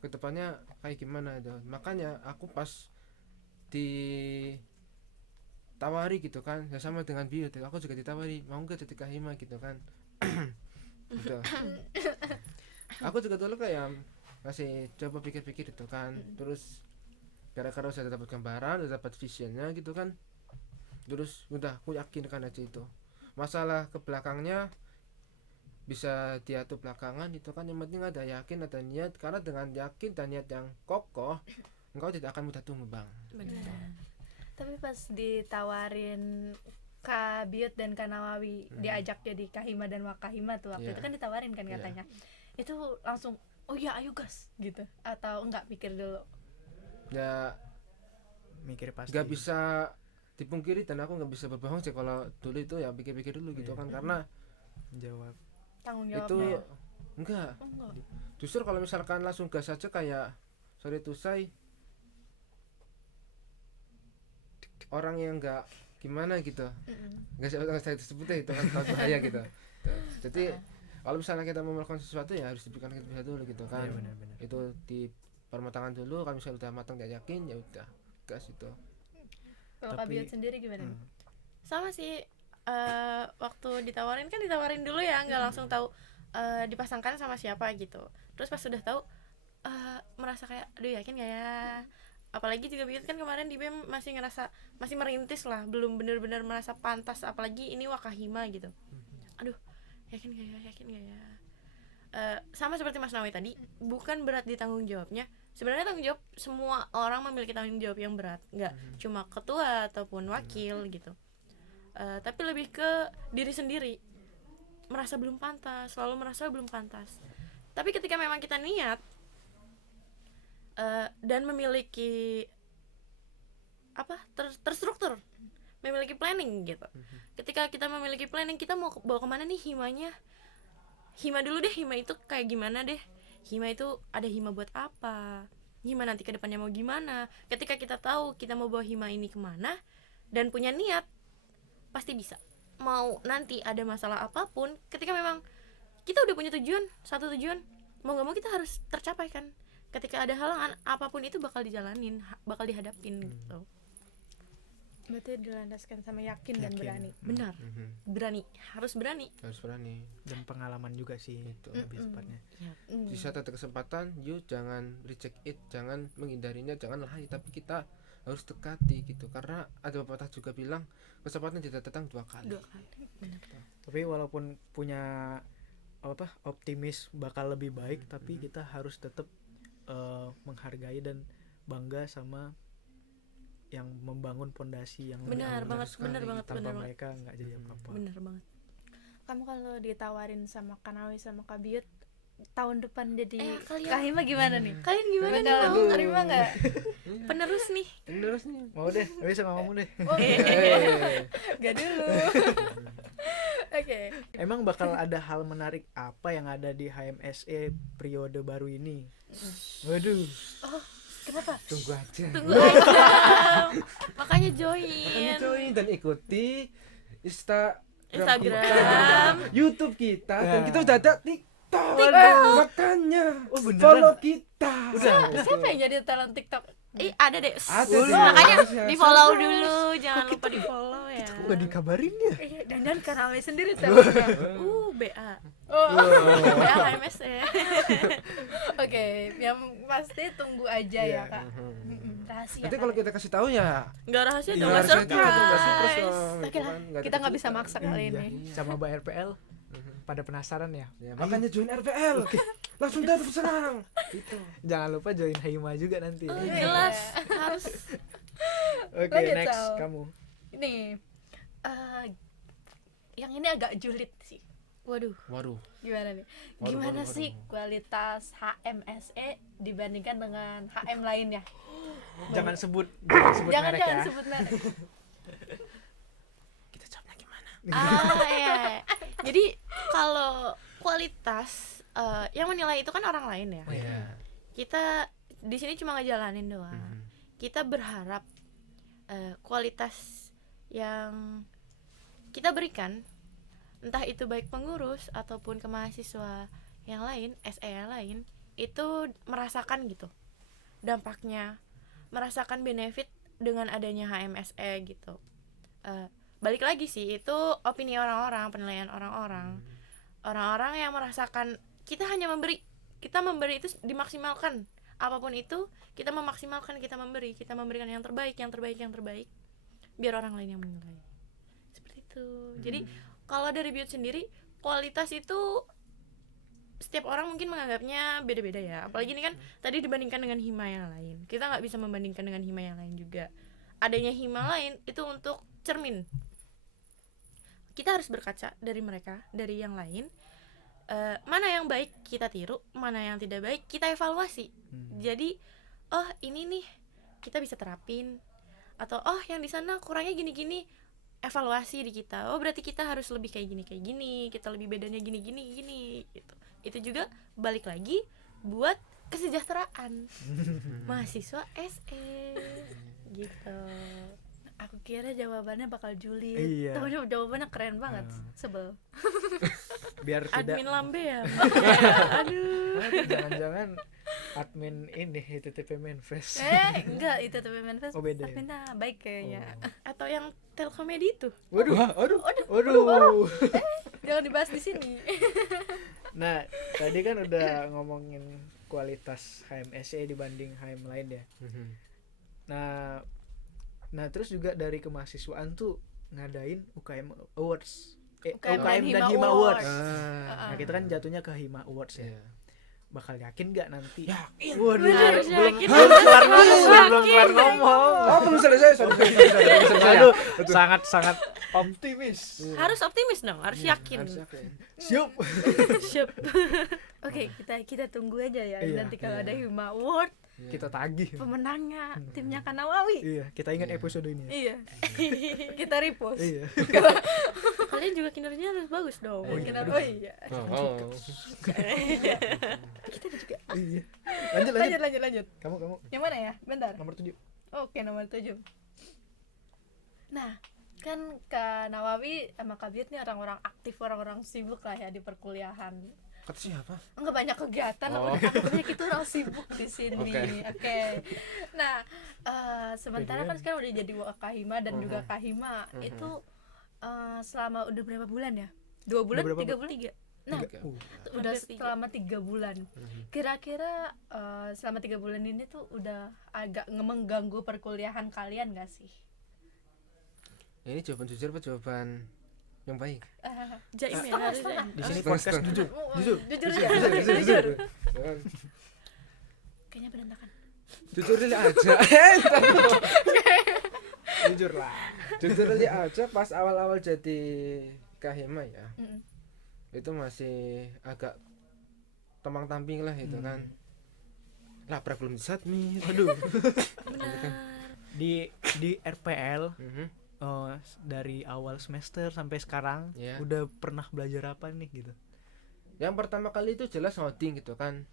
kedepannya kayak gimana itu. Makanya aku pas ditawari gitu kan, ya sama dengan Bio, aku juga ditawari mau nggak jadi Kahima gitu kan. Gitu. Aku juga dulu kayak masih coba pikir-pikir itu kan, terus gara-gara udah dapat gambaran, udah dapat visionnya gitu kan, terus udah aku yakinkan aja itu. Masalah ke belakangnya bisa diatur belakangan itu kan, yang penting ada yakin, ada niat, karena dengan yakin dan niat yang kokoh engkau tidak akan mudah tumbang. Benar. Tapi pas ditawarin Kabiut dan Kanawawi diajak jadi Kahima dan Wakahima tuh waktu Iya. itu kan ditawarin kan Iya. katanya. Itu langsung oh ya ayo gas gitu atau enggak pikir dulu? Ya Mikir pasti. nggak bisa dipungkiri, dan aku nggak bisa berbohong sih kalau dulu itu ya pikir-pikir dulu gitu Iya. kan, karena Jawab. Tanggung itu jawabnya. enggak, Oh, enggak. justru kalau misalkan langsung gas aja kayak sorry to say, orang yang nggak gimana gitu, nggak saya disebutnya itu kan sangat bahaya gitu. Jadi kalau misalnya kita mau melakukan sesuatu ya harus dipikirkan dulu gitu kan. Iya, benar-benar. Itu di permatangan dulu, kalau misalnya udah matang dan yakin ya udah gas itu. Kalau Tapi- Kabiut sendiri gimana? nih? Sama sih, waktu ditawarin dulu ya, nggak langsung tahu dipasangkan sama siapa gitu. Terus pas sudah tahu merasa kayak aduh yakin gak ya, apalagi juga Biut kan kemarin di BEM masih ngerasa masih merintis lah, belum benar-benar merasa pantas, apalagi ini Wakahima gitu. Aduh yakin gak ya, sama seperti Mas Nawi tadi, bukan berat di tanggung jawabnya. Sebenarnya tanggung jawab semua orang memiliki tanggung jawab yang berat, nggak cuma ketua ataupun wakil gitu. Tapi lebih ke diri sendiri, merasa belum pantas, selalu merasa belum pantas. Tapi ketika memang kita niat dan memiliki terstruktur, memiliki planning gitu. Ketika kita memiliki planning, kita mau bawa kemana nih himanya? Hima dulu deh, hima itu kayak gimana deh? Hima itu ada hima buat apa? Hima nanti ke depannya mau gimana? Ketika kita tahu kita mau bawa hima ini kemana dan punya niat, pasti bisa. Mau nanti ada masalah apapun, ketika memang kita udah punya satu tujuan, mau gak mau kita harus tercapai kan. Ketika ada halangan, apapun itu bakal dijalanin, bakal dihadapin gitu. Berarti dilandaskan sama yakin dan Yakin. berani. Benar, berani, harus berani. Harus berani. Dan pengalaman juga sih itu lebih tepatnya. Mm. Di saat ada kesempatan, yuk jangan reject it, jangan menghindarinya, jangan lari, tapi kita harus dekati gitu. Karena ada pepatah juga bilang kesempatan tidak datang 2 kali. 2 kali. Benar. Tapi walaupun punya optimis bakal lebih baik, tapi kita harus tetap menghargai dan bangga sama yang membangun pondasi yang lebih Benar aman banget, sekali. benar banget, Tanpa benar banget. mereka nggak jadi apa-apa. Benar banget. Kamu kalau ditawarin sama Kanawi sama Kak Biut tahun depan jadi kalian- Kak Hima gimana nih? Kalian gimana nih? Bakal Mau terima nggak? penerus nih? Terus nih. Mau deh, bisa ngomong deh. Gak dulu. Oke. Emang bakal ada hal menarik apa yang ada di HMSE periode baru ini? Waduh. Kenapa? Tunggu aja. Tunggu aja. Makanya Makanya join. join dan ikuti Instagram. kita, YouTube kita, dan Ya. kita udah ada TikTok. Makanya Oh, beneran? follow kita. Siapa yang jadi talent TikTok? Ada deh. Ada Makanya deh. di follow dulu, jangan lupa di follow ya. Kok gak dikabarin ya? Dan Kanawi sendiri talentnya. BA. Oh. BA HMS ya. Oke, yang pasti tunggu aja Iya. ya Kak. Rahasia. Nanti kalau kita kasih tahu ya Enggak rahasia Iya, dong, nggak harusnya itu nggak surprise surprise. dong, Oke gitu lah, kan, nggak ada kita nggak bisa kejutan. maksa kali Iya. ini. Sama Mbak RPL pada penasaran ya? Ya, makanya join RPL. Langsung dah serang. Gitu. Jangan lupa join Haima juga nanti. Oh, jelas harus. Oke, Lanjut, next Sal. kamu. Nih, yang ini agak julid sih. Waduh. Waduh. Gimana nih? Waduh, Gimana waduh, sih kualitas HMSE dibandingkan dengan HM lainnya? Jangan sebut Jangan merek jangan ya. sebut merek. Kita jawabnya gimana? Iya. Jadi kalau kualitas yang menilai itu kan orang lain ya. Iya. Kita di sini cuma ngejalanin doang. Kita berharap kualitas yang kita berikan, entah itu baik pengurus ataupun ke mahasiswa yang lain, SE yang lain, itu merasakan gitu dampaknya, merasakan benefit dengan adanya HMSE gitu. Balik lagi sih, itu opini orang-orang, penilaian orang-orang. Orang-orang yang merasakan kita hanya memberi, kita memberi itu dimaksimalkan. Apapun itu, kita memaksimalkan, kita memberikan yang terbaik, biar orang lain yang menilai. Seperti itu. Jadi kalau dari Biut sendiri, kualitas itu setiap orang mungkin menganggapnya beda-beda ya. Apalagi ini kan tadi dibandingkan dengan hima yang lain. Kita nggak bisa membandingkan dengan hima yang lain juga. Adanya hima lain itu untuk cermin. Kita harus berkaca dari mereka, dari yang lain. Mana yang baik kita tiru, mana yang tidak baik kita evaluasi. Jadi, oh ini nih kita bisa terapin, atau oh yang di sana kurangnya gini-gini, evaluasi di kita. Oh berarti kita harus lebih kayak gini, kita lebih bedanya gini gitu. Itu juga balik lagi buat kesejahteraan mahasiswa SE gitu. Aku kira jawabannya bakal julid. Iya. Tapi jawabannya keren banget. Sebel. Biar tidak Admin lambe ya. Aduh. jangan-jangan admin ini HTTP Manifest. Enggak, itu tapi Manifest. Oh, beda ya? Adminnya baik kayaknya. Atau yang Telkomedi itu. Waduh. Jangan dibahas di sini. Nah, tadi kan udah ngomongin kualitas HMSE dibanding HM lain ya. Nah terus juga dari kemahasiswaan tuh ngadain UKM Awards. UKM UKM dan Hima Hima Awards. Awards. Ah. Nah, kita kan jatuhnya ke Hima Awards ya. Iya. Bakal yakin gak nanti? Yakin. Waduh, Harus belum yakin. belum keluar ngomong, Harus belum yakin. keluar ngomong. Oh, belum selesai. Sorry. Aduh, sangat optimis. Harus optimis dong, harus yakin. Harus yakin. Siap. Siap. Oke, kita tunggu aja ya. Iya, Nanti kalau iya. ada Hima Award, Kita tagih. pemenangnya timnya Kanawawi. Iya, kita ingat Iya. episode ini. Iya. Kita repost. Iya. Kalian juga kinerjanya harus bagus dong. Oh, iya. Kenapa? Oh iya. Oh. Kita juga. Iya. Lanjut. Lanjut. Kamu Yang mana ya? Bentar. nomor 7. Oke, nomor 7. Nah, kan Kak Nawawi sama Kak Biut nih orang-orang aktif, orang-orang sibuk lah ya di perkuliahan. Kata siapa? Enggak banyak kegiatan, Oh. banyak itu orang sibuk di sini. Oke. Oke. Nah, sementara kan sekarang udah jadi Wakahima dan juga Kahima. Itu selama udah berapa bulan ya? 2 bulan, Udah berapa 3 bulan? 3. Nah, udah Hampir 3. selama 3 bulan. Kira-kira selama 3 bulan ini tuh udah agak mengganggu perkuliahan kalian gak sih? Ini jawaban jujur apa jawaban yang baik? Jaim ya Setengah, harus setengah. Di sini Setengah, podcast setengah. jujur. Jujur ya. Jujur. Kayaknya berantakan. Jujur aja. Jujur lah. Jujur aja pas awal-awal jadi Kahima ya. Mm-mm. Itu masih agak tampang-tamping lah itu kan. Labrak belum disubmit. Aduh. Benar. Di RPL Mhm. dari awal semester sampai sekarang Iya. udah pernah belajar apa nih gitu? Yang pertama kali itu jelas ngoding gitu kan.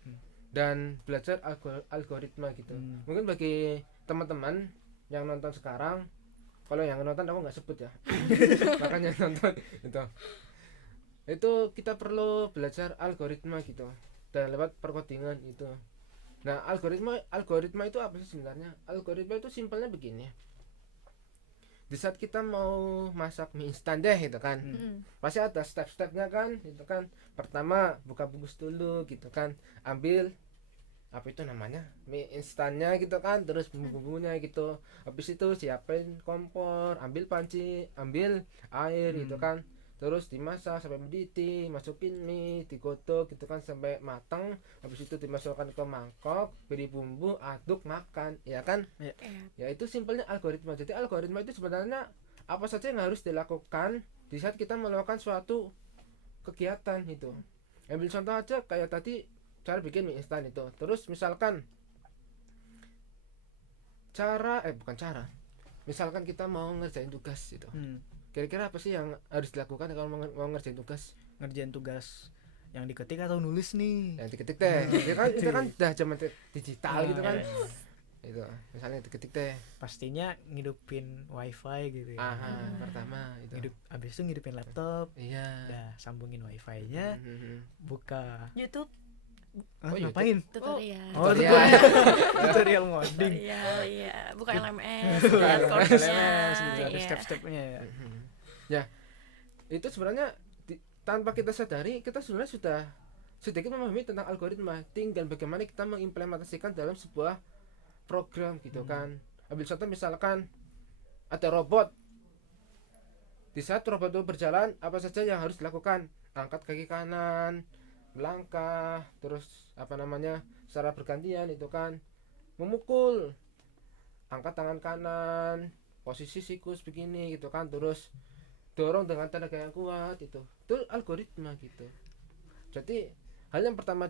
Dan belajar algoritma gitu. Mungkin bagi teman-teman yang nonton sekarang, kalau yang nonton aku nggak sebut ya. Makanya nonton itu kita perlu belajar algoritma gitu dan lewat perkodingan itu. Nah, algoritma itu apa sih sebenarnya? Algoritma itu simpelnya begini. Di saat kita mau masak mie instan deh gitu kan. Pasti ada step-stepnya kan, itu kan. Pertama buka bungkus dulu gitu kan. Ambil apa itu namanya? Mie instannya gitu kan, terus bumbu-bumbunya gitu. Habis itu siapin kompor, ambil panci, ambil air gitu kan. Terus dimasak sampai mendidih, masukin mie, digodok gitu kan sampai matang. Habis itu dimasukkan ke mangkok, beri bumbu, aduk, makan, ya kan? Ya itu simpelnya algoritma. Jadi algoritma itu sebenarnya apa saja yang harus dilakukan di saat kita melakukan suatu kegiatan itu. Ambil contoh aja kayak tadi cara bikin mie instan itu. Terus misalkan misalkan kita mau ngerjain tugas gitu. Kira-kira apa sih yang harus dilakukan kalau mau ngerjain tugas? Ngerjain tugas yang diketik atau nulis nih? Yang diketik teh. Itu kan udah zaman digital gitu kan. Iya. Itu misalnya diketik teh. Pastinya ngidupin wifi gitu ya. Pertama itu. Abis itu ngidupin laptop, Iya. udah sambungin wifi-nya, buka. YouTube Ah, Oh, ngapain? Tutorial. Oh, Tutorial. tutorial ngoding. Tutorial, iya. Buka LMS, Buka lihat course-nya. LMS, gitu, ada Iya. step-stepnya ya. Ya, itu sebenarnya tanpa kita sadari kita sebenarnya sudah sedikit memahami tentang algoritma. Tinggal bagaimana kita mengimplementasikan dalam sebuah program gitu kan. Ambil contoh misalkan ada robot. Di saat robot itu berjalan, apa saja yang harus dilakukan? Angkat kaki kanan, melangkah, terus secara bergantian itu kan. Memukul, angkat tangan kanan, posisi sikus begini gitu kan, terus dorong dengan tenaga yang kuat itu algoritma gitu. Jadi hal yang pertama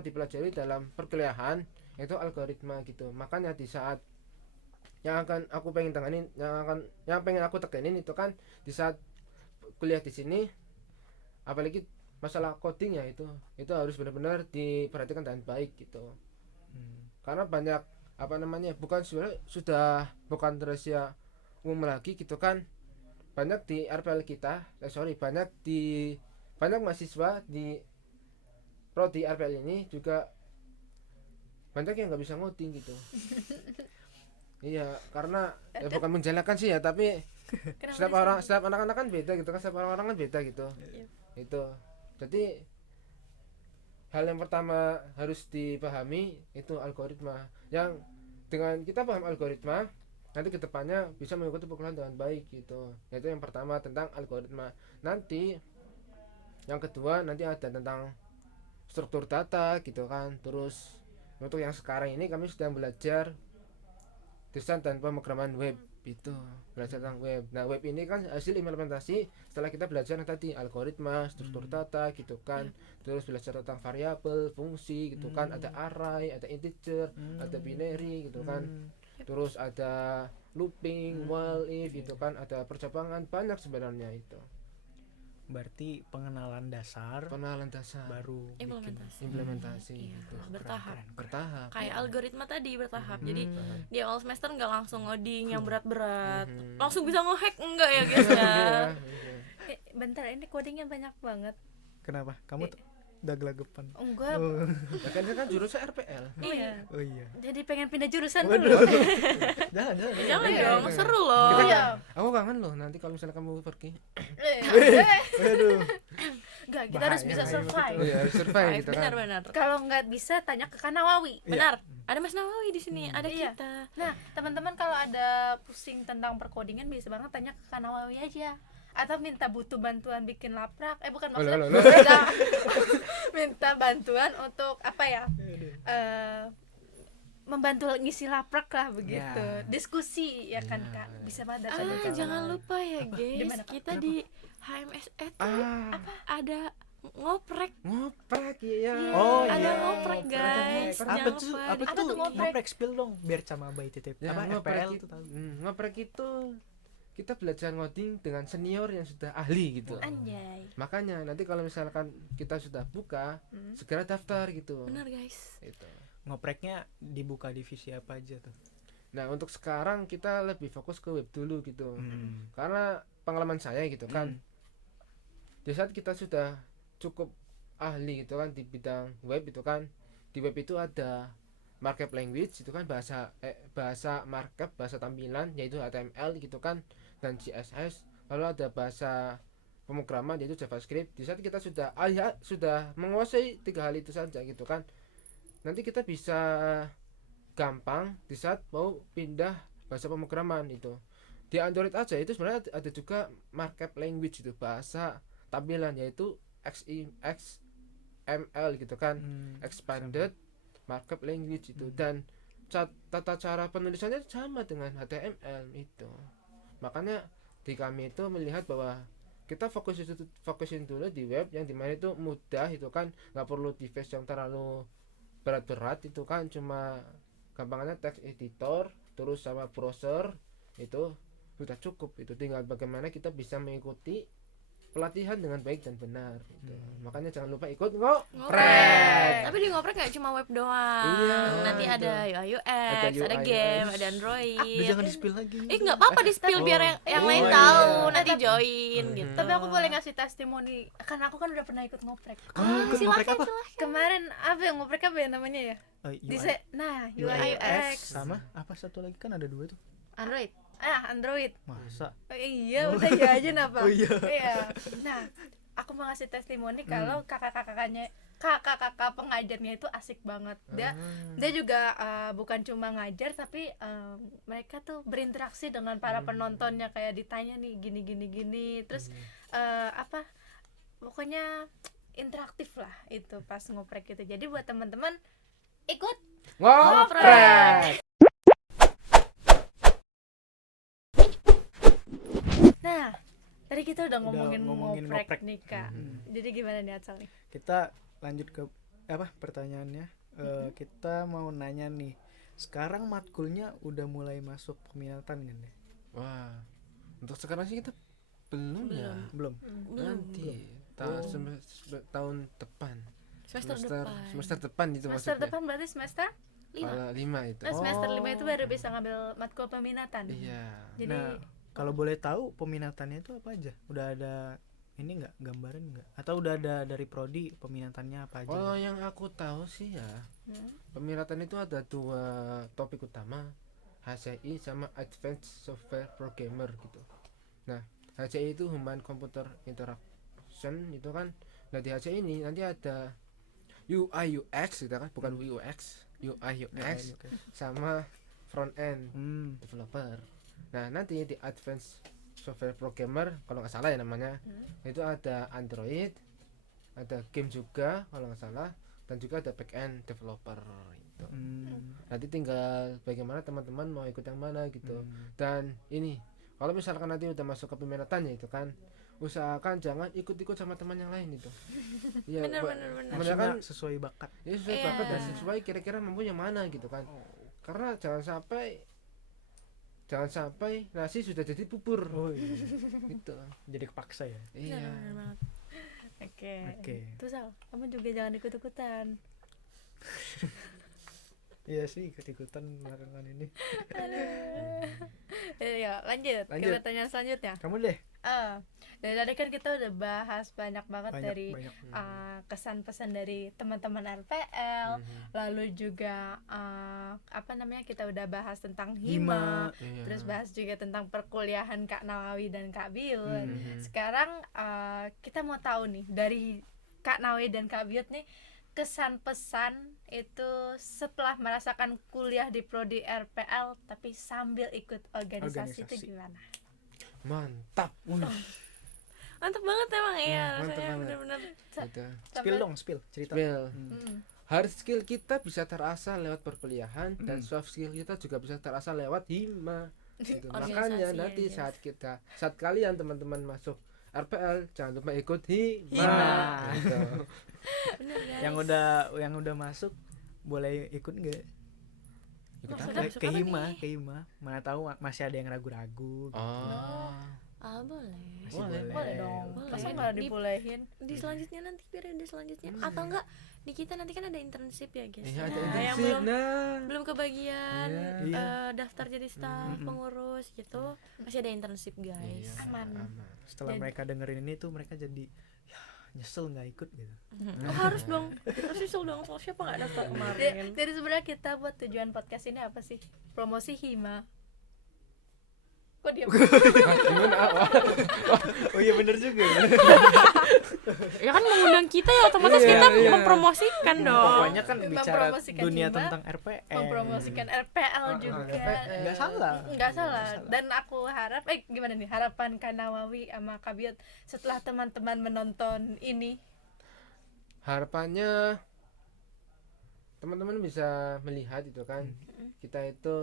dipelajari dalam perkuliahan itu algoritma gitu. Makanya di saat yang pengen aku tekenin itu kan di saat kuliah di sini, apalagi masalah coding ya itu harus benar-benar diperhatikan dengan baik gitu. Karena banyak bukan rahasia umum lagi gitu kan. Banyak di RPL kita, banyak mahasiswa di prodi RPL ini juga banyak yang nggak bisa ngoding gitu. Iya, karena bukan menjelekan sih ya, tapi setiap anak-anak kan beda gitu kan, setiap orang kan beda gitu. Itu. Jadi hal yang pertama harus dipahami itu algoritma. Yang dengan kita paham algoritma, nanti kedepannya bisa mengikuti perkuliahan dengan baik gitu. Itu yang pertama tentang algoritma. Nanti yang kedua nanti ada tentang struktur data gitu kan. Terus untuk yang sekarang ini kami sedang belajar desain dan pemrograman web itu, belajar tentang web. Nah web ini kan hasil implementasi setelah kita belajar tadi algoritma, struktur data gitu kan. Terus belajar tentang variabel, fungsi gitu kan, ada array, ada integer, ada binary gitu kan. Terus ada looping, while, if gitu kan, ada percabangan, banyak sebenarnya itu. Berarti pengenalan dasar baru Implementasi Iya, gitu. bertahap. Bertahap. Kayak ya. algoritma tadi bertahap. Jadi di awal semester nggak langsung ngoding yang Hmm. berat-berat, langsung bisa nge-hack enggak ya guys ya. Iya, iya. Bentar, ini codingnya banyak banget. kenapa kamu udah gelagapan? Enggak. Ya kan dia kan jurusan RPL. Iya. Oh iya. Jadi pengen pindah jurusan Waduh. dulu. Jangan. Jangan Iya, dong, iya. seru loh. Iya. Aku kangen loh nanti kalau misalnya kamu pergi. Aduh. Enggak, kita harus bisa Bahaya, survive. Oh iya, survive gitu kan. Benar-benar. Kalau nggak bisa tanya ke Kanawawi. Benar. Ada Mas Nawawi di sini, ada Iya. kita. Nah, teman-teman kalau ada pusing tentang perkodingan bisa banget tanya ke Kanawawi aja. Atau butuh bantuan bikin laprak. Bukan maksudnya. Loh. Minta bantuan untuk apa ya? Membantu ngisi laprak lah begitu. Ya. Diskusi ya kan, Ya. Kak. Bisa banget datang ke Jangan lupa ya Di guys, mana, Kak? kita di HMSE tuh Ah, ada ngoprek. ngoprek ya. Oh Ada iya. ngoprek guys. Apa Jangan tuh? lupa Apa di- tuh? tuh ngoprek? Ngoprek spill dong biar sama bayi titip. Ya, Apa ngoprek FPL itu, tuh tahu. ngoprek itu kita belajar ngoding dengan senior yang sudah ahli gitu. Anjay. Makanya nanti kalau misalkan kita sudah buka, segera daftar gitu. Benar guys. Itu. Ngopreknya dibuka divisi apa aja tuh? Nah, untuk sekarang kita lebih fokus ke web dulu gitu. Hmm. Karena pengalaman saya gitu kan. Di saat kita sudah cukup ahli gitu kan di bidang web itu kan. Di web itu ada markup language itu kan bahasa markup, bahasa tampilan yaitu HTML gitu kan, dan CSS. Lalu ada bahasa pemrograman yaitu JavaScript. Di saat kita sudah sudah menguasai 3 hal itu saja gitu kan, nanti kita bisa gampang di saat mau pindah bahasa pemrograman itu. Di Android aja itu sebenarnya ada juga markup language itu, bahasa tampilan yaitu XML gitu kan, expanded markup language itu. Dan tata cara penulisannya sama dengan HTML itu. Makanya di kami itu melihat bahwa kita fokusin dulu di web yang dimana itu mudah itu kan, nggak perlu device yang terlalu berat-berat itu kan, cuma gampangannya text editor terus sama browser itu sudah cukup. Itu tinggal bagaimana kita bisa mengikuti pelatihan dengan baik dan benar gitu. Makanya jangan lupa ikut ngoprek. Tapi di ngoprek nggak cuma web doang. Iya, Nanti itu. ada UI UX, Ada ada UI, game, UX. ada Android. Udah jangan di spill lagi. Nggak apa-apa di spill biar yang lain iya. tahu, nanti join gitu. Tapi aku boleh ngasih testimoni karena aku kan udah pernah ikut ngoprek. Ikut ngoprek apa? Kemarin apa yang ngoprek apa ya namanya ya? UI. UI UX sama apa satu lagi kan ada 2 tuh. Android. Android. Masa? Iya, udah ya aja napa. Oh iya. Nah, aku mau ngasih testimoni kalau kakak pengajarnya itu asik banget. Dia juga bukan cuma ngajar tapi mereka tuh berinteraksi dengan para penontonnya, kayak ditanya nih gini. Terus pokoknya interaktif lah itu pas ngoprek gitu. Jadi buat teman-teman ikut Ngoprek. Nah, tadi kita udah ngomongin ngoprek ngoprek. nih Kak. Jadi gimana nih Atsal nih? Kita lanjut ke pertanyaannya. Kita mau nanya nih. Sekarang matkulnya udah mulai masuk peminatan kan ya? Wah, untuk sekarang sih kita belum ya. Belum. Nanti tahun depan. Semester depan itu Semester maksudnya. depan berarti semester 5. 5 itu. semester 5 itu baru bisa ngambil matkul peminatan. Iya. Jadi Nah, kalau boleh tahu peminatannya itu apa aja? Udah ada ini nggak, gambaran nggak? Atau udah ada dari prodi peminatannya apa aja? Kalau yang aku tahu sih ya, peminatan itu ada 2 topik utama, HCI sama Advanced Software Programmer gitu. Nah, HCI itu Human Computer Interaction itu kan. Nah, di HCI ini nanti ada UI UX gitu kan, bukan UX, UI UX sama front end Hmm. developer. Nah nanti di advanced software programmer kalau nggak salah ya namanya, itu ada Android, ada game juga kalau nggak salah, dan juga ada back end developer gitu. Nanti tinggal bagaimana teman-teman mau ikut yang mana gitu. Dan ini kalau misalkan nanti udah masuk ke peminatannya itu kan, usahakan jangan ikut-ikut sama teman yang lain itu. Iya, Bener. kebanyakan Maksudnya sesuai bakat. ya sesuai bakat dan sesuai kira-kira mampu yang mana gitu kan. Karena jangan sampai nasi sudah jadi bubur Oh iya. gitu. Jadi kepaksa ya. Iya. Bener banget. Oke. Oke. Terus Sal, kamu juga jangan ikut-ikutan. Iya sih ikut-ikutan belakangan ini. Ya, lanjut ke Lanjut. pertanyaan selanjutnya. Kamu deh. Dari tadi kan kita udah bahas banyak banget dari Banyak. kesan pesan dari teman-teman RPL, lalu juga kita udah bahas tentang hima, Iya. terus bahas juga tentang perkuliahan Kak Nawawi dan Kak Biyut. Sekarang kita mau tahu nih dari Kak Nawawi dan Kak Biyut nih, kesan pesan itu setelah merasakan kuliah di prodi RPL tapi sambil ikut organisasi itu gimana? Mantap. Mantap banget emang ya, mantap rasanya banget. bener-bener Gitu. Spill dong, cerita. Well, Mm. hard skill kita bisa terasa lewat perkuliahan dan soft skill kita juga bisa terasa lewat hima. Gitu. Makanya Organisasi nanti ya, saat kalian teman-teman masuk RPL jangan lupa ikut hima. Hima. Gitu. bener guys. Yang udah masuk boleh ikut nggak? Ikut Maksudnya apa? masuk Ke apa hima, nih? ke hima. Mana tahu masih ada yang ragu-ragu. Gitu. Boleh. Masih boleh. Boleh dong. Boleh. Masa nggak Di- dibolehin? Di selanjutnya nanti periode selanjutnya atau enggak di kita nanti kan ada internship ya guys. Iya, ada Nah, yang internship. belum Nah. belum kebagian Iya. daftar jadi staf pengurus gitu masih ada internship guys. Iya, Aman. Setelah Dan- mereka dengerin ini tuh mereka jadi ya nyesel nggak ikut gitu. Oh, harus dong, harus nyesel dong. Soal siapa nggak daftar kemarin? Jadi sebenarnya kita buat tujuan podcast ini apa sih? Promosi hima. Kok diam? Oh iya bener juga. Ya kan mengundang kita ya otomatis Iya, kita iya. mempromosikan dong. Pokoknya kan bicara Mempromosikan dunia hima, tentang RPL. Mempromosikan RPL juga. Nggak salah. Nggak salah. Dan aku harap gimana nih harapan Kak Nawawi sama Kak Biyut setelah teman-teman menonton ini? Harapannya teman-teman bisa melihat itu kan, kita itu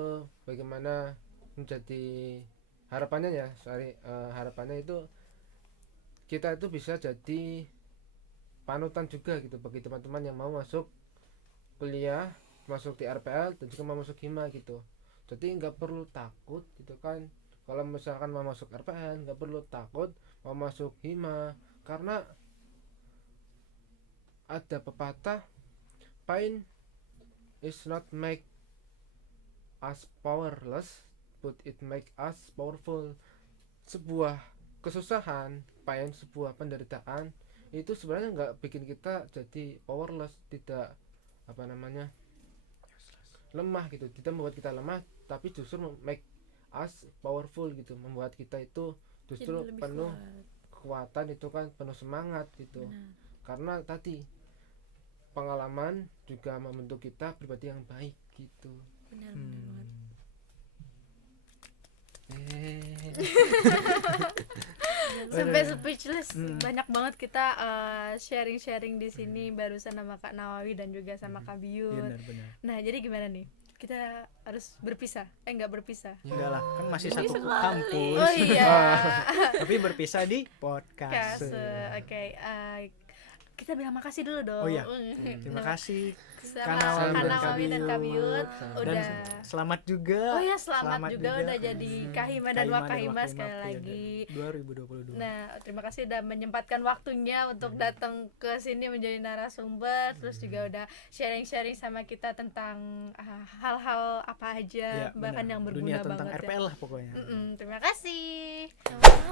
bagaimana menjadi harapannya ya, harapannya itu kita itu bisa jadi panutan juga gitu bagi teman-teman yang mau masuk kuliah, masuk di RPL dan juga mau masuk hima gitu. Jadi nggak perlu takut gitu kan, kalau misalkan mau masuk RPL nggak perlu takut mau masuk hima, karena ada pepatah, pain is not make us powerless but it make us powerful. Sebuah kesusahan, pain, sebuah penderitaan itu sebenarnya nggak bikin kita jadi powerless, tidak lemah gitu, tidak membuat kita lemah, tapi justru make us powerful gitu, membuat kita itu justru Jadi lebih penuh kuat. kekuatan itu kan, penuh semangat gitu. Benar. Karena tadi pengalaman juga membentuk kita pribadi yang baik gitu. Benar banget. Sampai speechless. Banyak banget kita sharing-sharing di sini barusan sama Kak Nawawi dan juga sama Kak Biyut. Benar. Nah, jadi gimana nih? Kita harus berpisah? Nggak berpisah. Enggak lah, kan masih Jadi satu sekali. kampus. Oh iya. Tapi berpisah di podcast. Oke, kita bilang makasih dulu dong. Oh iya. Terima kasih sama Kak Kak Nawawi dan Nawawi dan Kak Biyut. dan Udah. selamat juga. Oh ya, selamat juga udah jadi Kahima dan Wakahima sekali lagi. 2022. Nah, terima kasih udah menyempatkan waktunya untuk datang ke sini menjadi narasumber, terus juga udah sharing-sharing sama kita tentang hal-hal apa aja, Iya, bahkan benar. yang Dunia berguna tentang banget. RPL lah pokoknya. Terima kasih. Sama-sama.